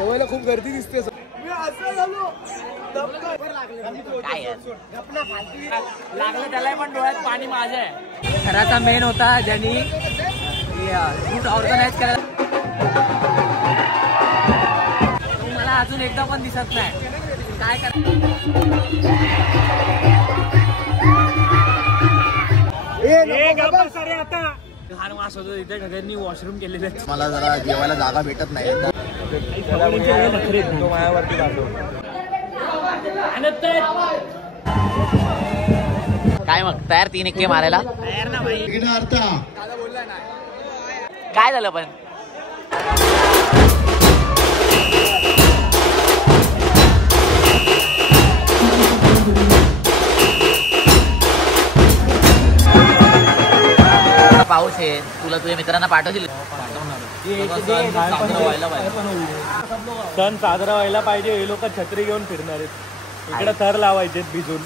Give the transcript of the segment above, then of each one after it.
गोव्याला खूप गर्दी दिसते. लागलं त्याला पण डोळ्यात पाणी माझं आहे. खराचा मेन होता ज्यांनी शूट ऑर्गनाइज केला. मला अजून एकदा पण दिसत नाही काय आता घाण वास होतो इथे. सगळ्यांनी वॉशरूम केलेले. मला जरा जेवायला जागा भेटत नाही. काय मग तयार 3 1 मारायला तयार ना भाई. काय झालं पण पाऊस आहे. तुला तुझ्या मित्रांना पाठवतील. सण साजरा व्हायला पाहिजे. हे लोक छत्री घेऊन फिरणार आहेत. इकडे थर लावायचे भिजून.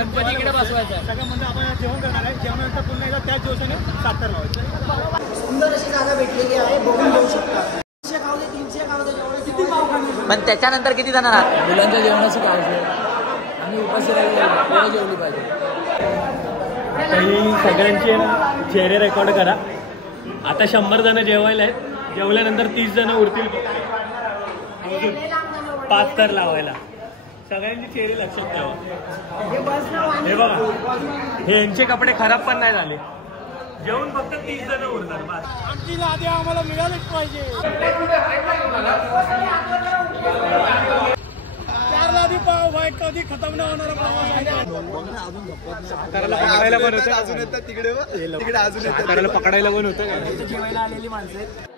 गणपतीकडे बसवायचं. सगळं म्हणजे आपण जेवण करणार आहे. जेवणानंतर पुन्हा एकदा त्याच दिवसाने साखर लावायचं. सुंदर अशी जागा भेटलेली आहे. बघून घेऊ शकता. 300 खाऊ दे 300 खाऊ दे किती पाव खाणार. पण त्याच्यानंतर किती जण आहात. मुलांच्या जेवणाची काळजी आणि उपाशी राहिली जेवली पाहिजे. ही सगळ्यांचे चेहरे रेकॉर्ड करा. आता 100 जण जेवायला आहेत. जेवल्यानंतर 30 जण उरतील. 5 तर लावायला. सगळ्यांचे चेहरे लक्षात ठेवा. हे बघा हे यांचे कपडे खराब पण नाही झाले. जेवण फक्त 30 जण उरणार. बस आमची लादी आम्हाला मिळालीच पाहिजे. 4 लादी पाव भाई कधी खतम न होणारा प्रवास आहे. साताऱ्याला पकडायला पण होतं. अजून येतात तिकडे अजून साताऱ्याला पकडायला पण होतं. जेवायला आलेली माणसं.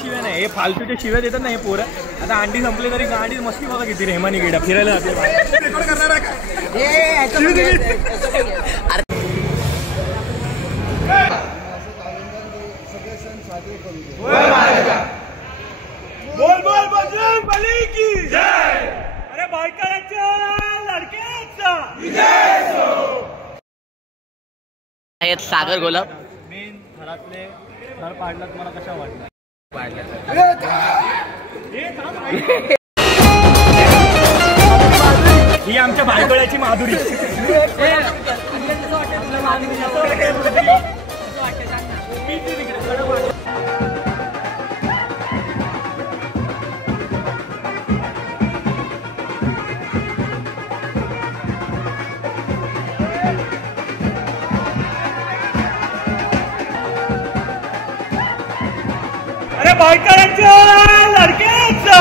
शिव्या नाही. हे फालतूचे शिव्या देतात ना हे पोरं. आता अंडी संपले तरी गाडी मस्ती बघा किती रेहमानी गेला फिरायला जाते. बोल बोल बजरंगबली की जय. अरे बायकांच्या लडक्याचा विजय आहेत सागर गोलब. मेन घरातले घर पाडला तुम्हाला कशा वाटलं. ही आमच्या भायकळ्याची माधुरी. अरे भायकळ्याच्या लडक्याचा